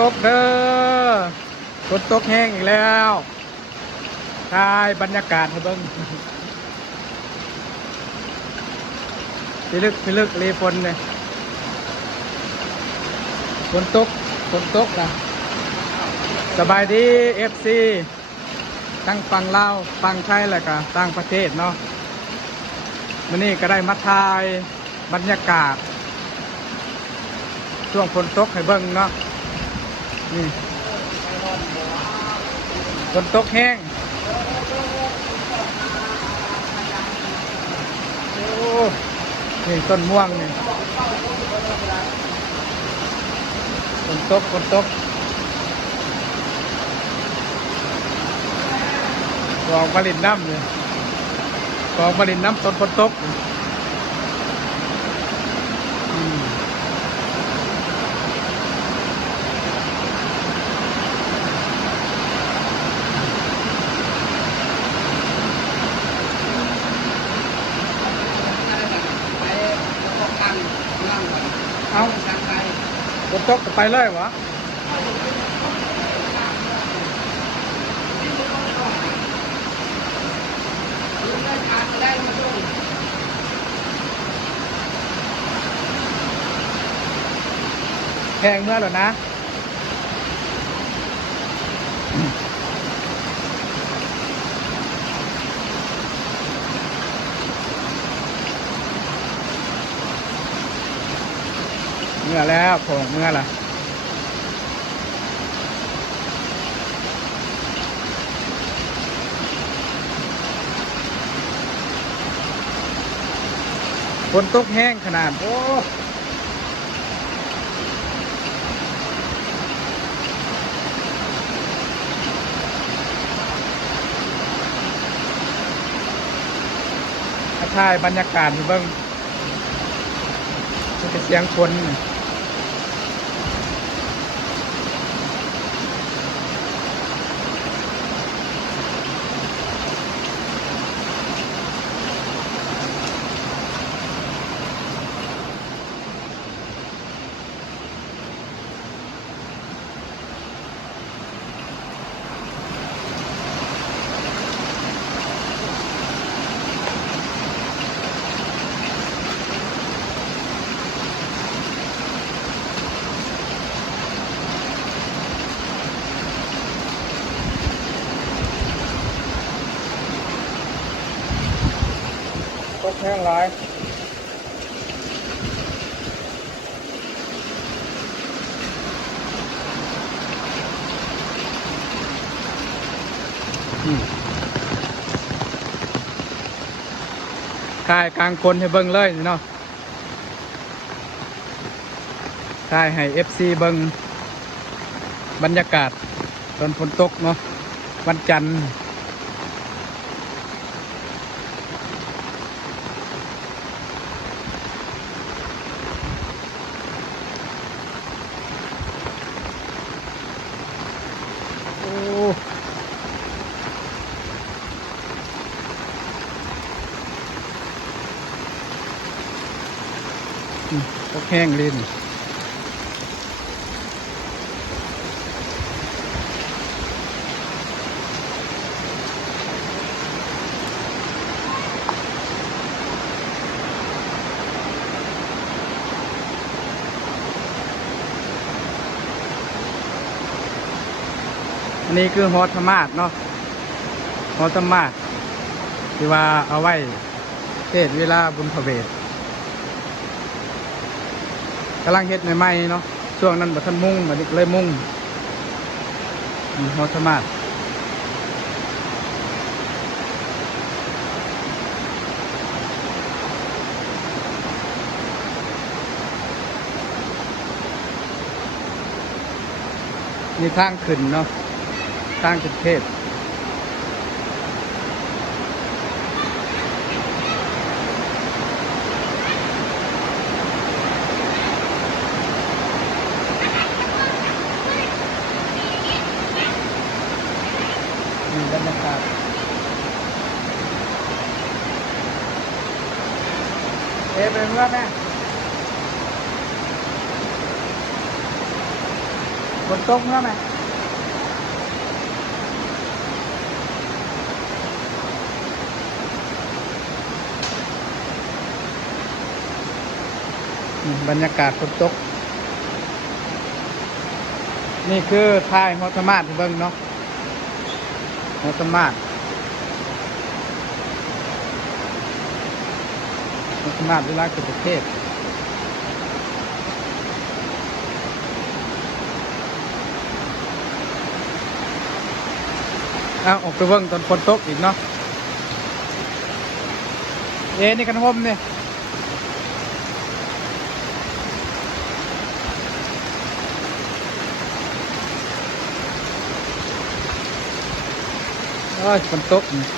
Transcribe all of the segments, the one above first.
ตกเด้อฝนตกแห้งอีกแล้วทายบรรยากาศให้เบิ้งพิลึกพิลึกรีฝนเลยฝนตกฝนตกนะสบายดีเอฟซีทั้งฝั่งลาวฝั่งไทยและก็ต่างประเทศเนาะมันนี่ก็ได้มาทายบรรยากาศ ช่วงฝนตกให้เบิ่งเนาะ นี่ฝนตกแห้ง โอ้ นี่ต้นม่วงนี่ฝนตกฝนตกกองผลิตน้ำเลยกองผลิตน้ำต้นฝนตกอืม เอา ตกก็ไปเลยวะแพงเมื่อหรอนะ อแล้วผมเมื่อละฝนตกแห้งขนาด โอ้อาชายบรรยากาศเบิ้งเป็นเสียงคน ห้งหลายอืมถ่ายกลางคนให้เบิ่งเลยนี่เนาะถ่ายให้ FC เบิ่งบรรยากาศตอนฝนตกเนาะวันจันทร์ กแห้งลินอันนี้คือฮอตมาดเนาะฮอตมาดที่ว่าเอาไว้เทศเวลาบุญพระเวทำลังเฮ็ดใหม่ๆเนาะช่วงนั้นบัทันมุ่งบัดนี้ก็เลยมุ่งนี่ฮอตมาดนี่ทางขึ้นเนาะทางขึ้นเทศ มีบรรยากาศเอ๊ะเป็นเมื่อแม่ ฝนตกเมื่อไหมบรรยากาศฝนตก นี่คือท้ายมอตมาดเบิ้งเนาะมอตมาดมอตมาดเวลาเกิดประเทศ เอาออกไปเบิ่งตอนฝนตกอีกเนาะเอ๊นี่กันห่มเนี่ยโอ้ยฝนตกนี่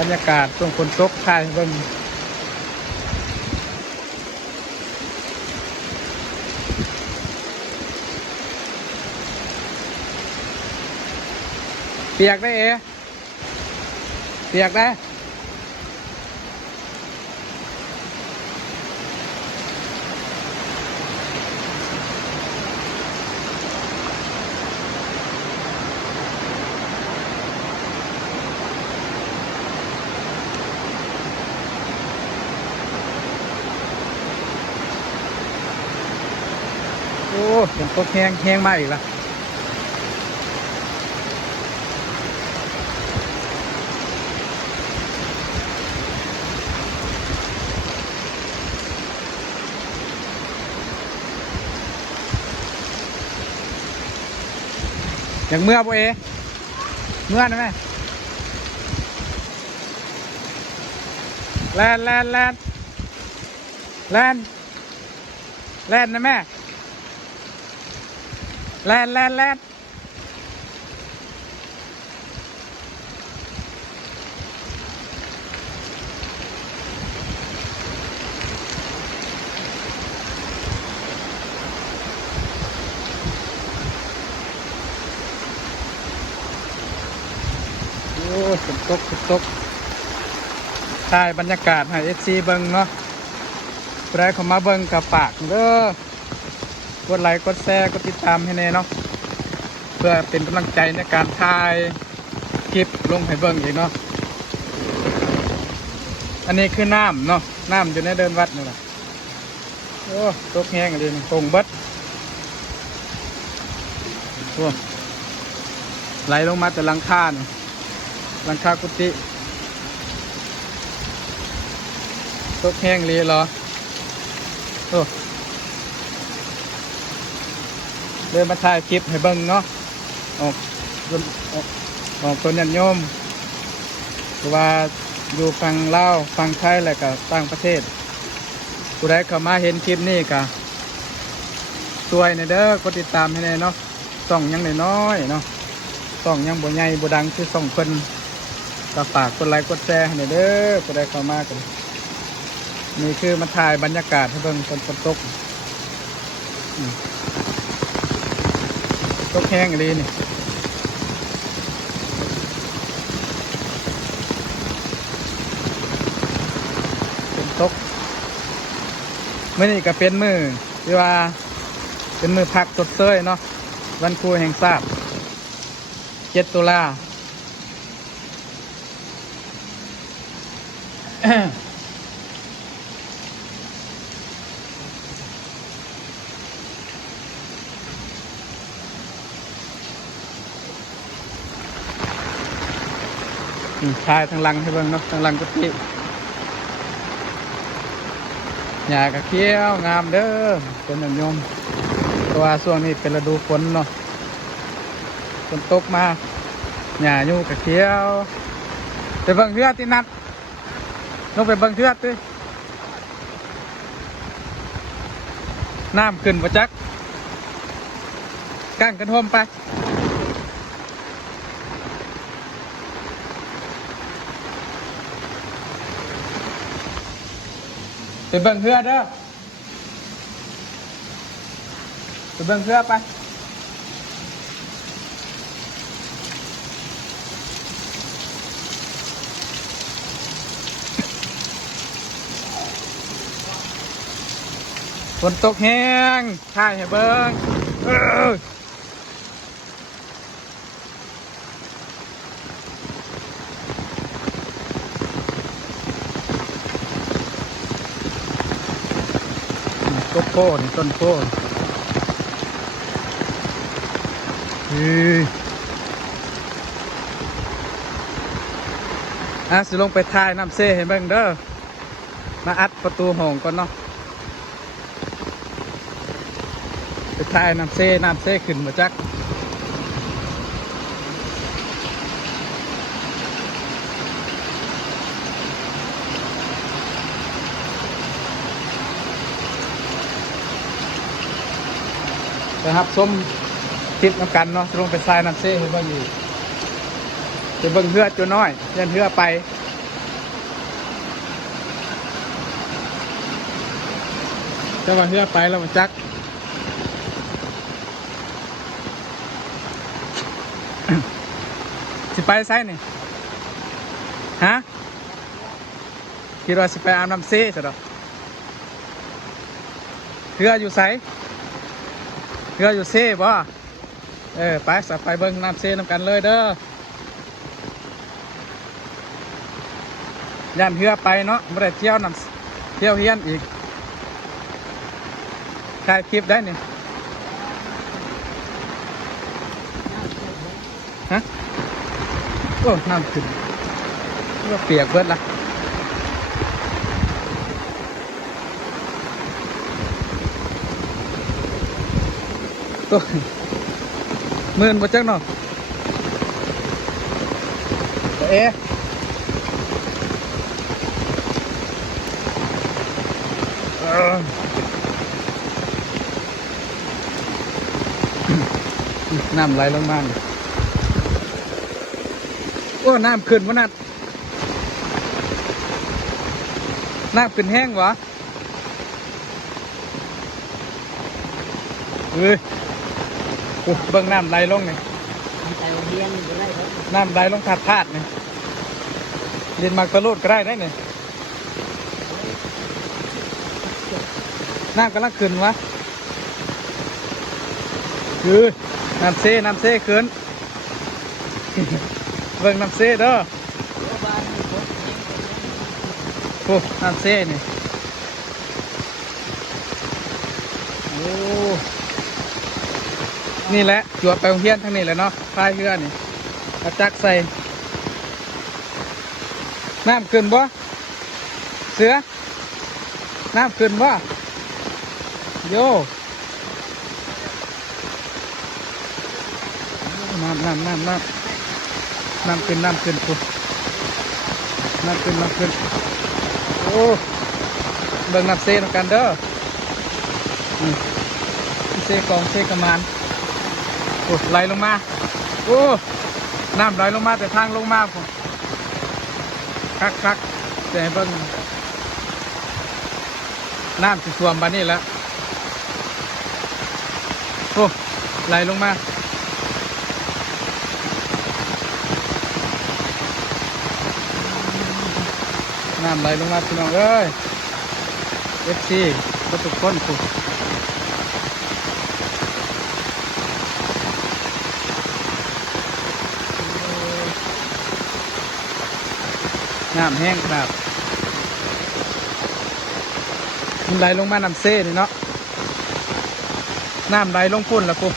บรรยากาศช่วงฝนตกท่ายให้เบิ่งเปียกได้เอเปียกได้ กแห้งแห้งมากอีกละอย่างเมื่อบ่เอเมื่อนะแม่แลนแลนแลนแลนแลนนะแม่ แลนแลนแลนโอ้ฝนตกฝนตกถ่ายบรรยากาศให้เอฟซีเบิงเนาะใครเข้ามาเบิงกับปากเด้อ กดไลค์กดแชร์กดติดตามให้แน่เนาะเพื่อเป็นกำลังใจในการถ่ายคลิปลงให้เบิ่งอีกเนาะอันนี้คือน้ำเนาะน้ำอยู่ในเดินวัดนี่แหละโอ้ตกแห้งเลยนี่งเบิดโอ้ไหลลงมาแต่ลังคานี่หลังคากุฏิตกแห้งเลยเหรอโอ้ เดินมาถ่ายคลิปให้เบิ่งเนาะออกออกออกคนยันโยมหรือว่าอยู่ฟังเล่าฟังไทยแล้วก็ต่างประเทศผู้ใดเข้ามาเห็นคลิปนี้ก็ช่วยในเด้อกดติดตามให้แน่เนาะส่องยังน้อยเนาะส่องยังบ่ใหญ่บ่ดังคือส่องเพิ่นก็ฝากกดไลค์กดแชร์ให้หน่อยเด้อผู้ใดเข้ามากันนี่คือมาถ่ายบรรยากาศให้เบิ่งตอนฝนตกอืม ตกแห้งเลยนี่เป็นตกเมื่อนี้ก็เป็นมือที่ว่า เป็นมือพักสดเซยเนาะวันครูแห่งชาติเจ็ดตุลา ชายทางลังให้เบิ่งเนาะทางลังกุฏิหญ้ากระเขียวงามเด้อเป็นนิยมเพราะว่าช่วงนี้เป็นฤดูฝนเนาะฝนตกมาหญ้าอยู่กระเขียวไปเบิ่งเทือดที่นัดลงไปเบิ่งเทือดดิน้ำขึ้นประจักกั้งกันห่มไป ไปเบิ่งเพื่อเด้อไปเบิ่งเพื่อไปฝนตกแห้งช่ายให้เบิ่ง นต้นโพนี่ต้นโพอะสิลงไปทายน้ำเซ่ให้เบิ่งเด้อ มาอัดประตูห้องก่อนเนาะ ไปทายน้ำเซ่น้ำเซ่ขึ้นมาจัก นะครับส้มคลิปน้ำกันเนาะลงไปทรายน้ำเซ่ให้เบิ่งอยู่จะเบิ่งเหือตัวน้อยเยันเหือไปจะว่าเหือไปแล้วมันจักสิไปไซนี่ฮะคิดว่าสิไปอาบน้ำเซ่สะดอกเหืออยู่ไซ เหืออยู่เซ่บ่เออไปสับไปเบิ้งน้ำเซ่น้ำกันเลยเด้อย่านเหือไปเนาะไม่ได้เที่ยวน้ำเที่ยวเฮียนอีกถ่ายคลิปได้นี่ฮะโอ้น้ำขึ้นก็เปียกเบิดละ ตัวมื่นบ่จักเนาะเอ๊ะน้ำไหลลงมานี่โอ้น้ำขึ้นวะนัดน้ำขึ้นแห้งวะเฮ้ย เบิ่งน้ำไหลลงนี่ไปโรงเรียนอยู่ไรครับน้ำไหลลงขาดพาดนี่เรียนมากตะลุดก็ได้ได้นี่น้ำกำลังขึ้นวะเฮ้ยน้ำเซ่น้ำเซ่ขึ้นเบิ่งน้ำเซ่เด้อบ้านมีคนโอ้น้ำเซ่นี่โอ้ นี่แหละจวดไปโรงเรียนทั้งนี้เลยเนาะพายเรือนี่กระจักใส่ น้ำขึ้นบ่เสือ น้ำขึ้นบ่โยน้ำน้ำน้ำน้ำน้ำขึ้นน้ำขึ้นปุ๊น้ำขึ้นน้ำขึ้นโอ้เบิ่งน้ำเซนกันเด้อเซกองเซกระมาน อ้ไหลลงมา โอ้ น้ำไหลลงมาแต่ทางลงมาผมคักคักๆจะให้เบิ่งน้ำสิท่วมบานนี้แล้วโอ้ไหลลงมาน้ำไหลลงมาพี่น้องเอ้ยเอฟซีก็ทุกคนถูก น้ำแห้งครับมันไหลลงมาน้ำเซ่นี่เนาะน้ำไหลลงพุ่นละปุ๊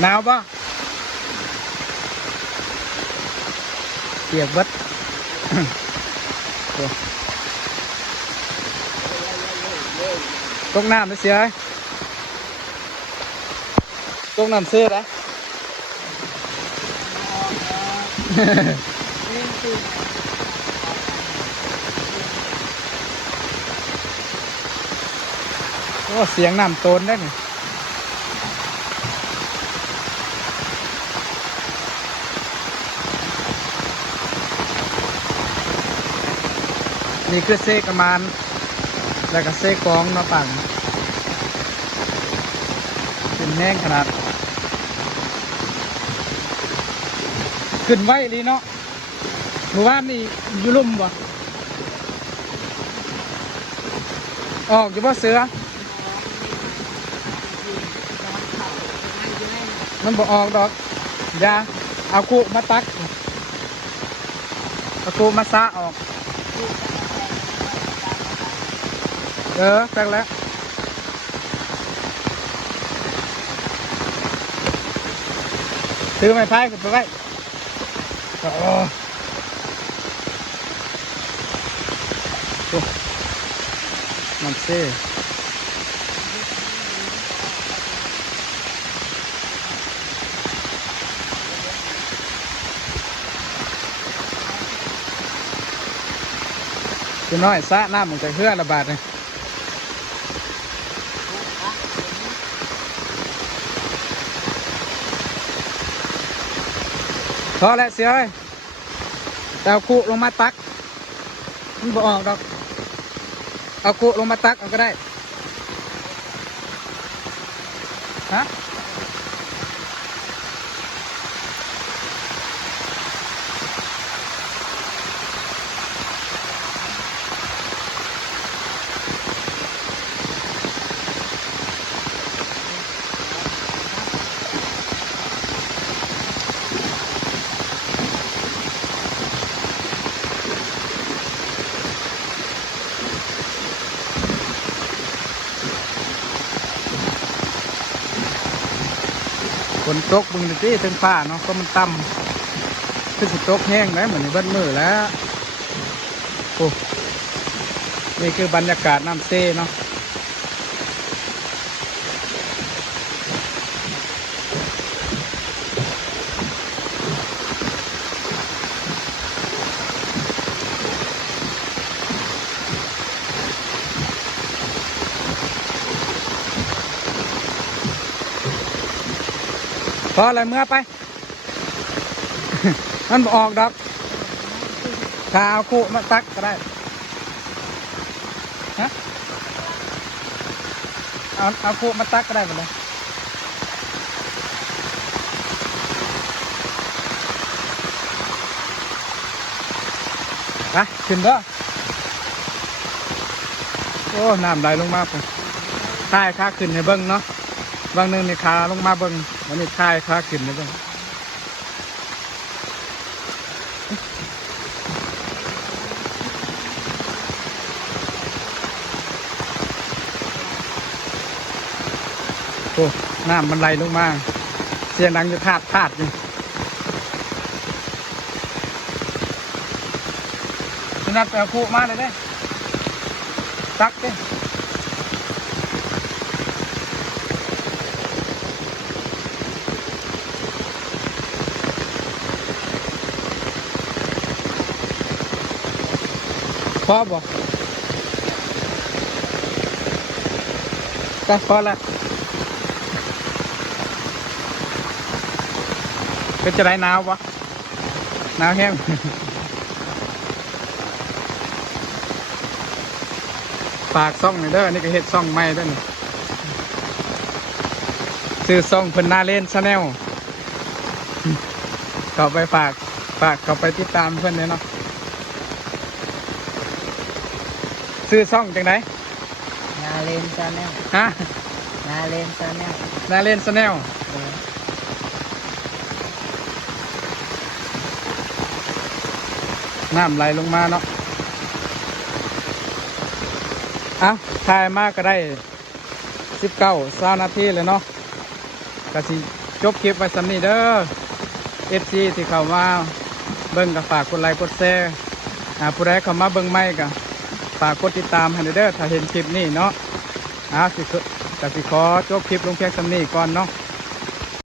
หนาวปะเปียกเบัด โอ้ ตกน้ำไปเสียไอ้ตกน้ำเสื้อได้โอ้เสียงน้ำโตนได้นี่นี่คือเซกระมาน แล้วก็เซกองมาปั่นเป็นแห้งขนาด ขึ้นไว้ลีเนาะหมู่บ้านนี่อยู่ลุ่มบ่ออกอยู่บ่เสือ มันบ่ออกดอกอยาเอากูมาตักเอากูมาซะออก เออแปลงแล้วซื้อไม้พายขึ้นไปไว้โอ้โหมันเซ่คือน้อยซะน้ำมันจะเฮือระบาดเลย อแล้วเสียเอ้ยเอาคุลงมาตัก มันบออกดอก เอาคุลงมาตักเอาก็ได้ ฮะ ตกบึงดิถึงฟ้าเนาะก็มันต่ำคือสิตกแห้งแล้วเหมือนในเบิ้มือแล้วโอ้นี่คือบรรยากาศน้ำเซ่เนาะ พออะไรเมื่อไป มันออกดอกถ้าเอาคู่มาตักก็ได้ฮะเอาเอาคู่มาตักก็ได้หมดเลยไปขึ้นเด้อโอ้น้ำไหลลงมาผมค่ค่าขึ้นให้เบิ้งเนาะบางหนึงในขาลงมาเบิ้ง วันนี้ค่ายค่าขึ้นให้เบิ้งโอ้น้ำมันไหลลงมาเสียงดังจะพาดพาดอยู่ขนัดไปเอาคู่มาเลยเด้ตักเด้ พอบ่ก็พอละเป็จะได้หนาวปะหนาวแห้งฝากซ่องหน่อยเด้อนี่ก็เฮ็ดซ่องใหม่เด้อนี่ซื้อซ่องเพิ่นหนาเล่นชาแนลเข้าไปฝากฝากเข้าไปติดตามเพื่อนเลยเนาะ ซื้อซ่องจังไดนาเลนซาแนลฮะนาเลนซาแนลหนาเล่นชาแนลเออน้ำไหลลงมาเนาะอะถ่ายมากก็ได้สิบเก้าสานาทีเลยเนาะก็สิจบคลิปไว้สำนี้เด้อเอฟซีที่เข้ามาเบิ่งก็ฝากกดไลค์กดแชร์อ่าผู้ใดเข้ามาเบิ่งใหม่ก็ ฝากกดติดตามให้เด้อถ้าเห็นคลิปนี้เนาะอะสิก็สิขอจบคลิปลงเพียงสำนีก่อนเนาะ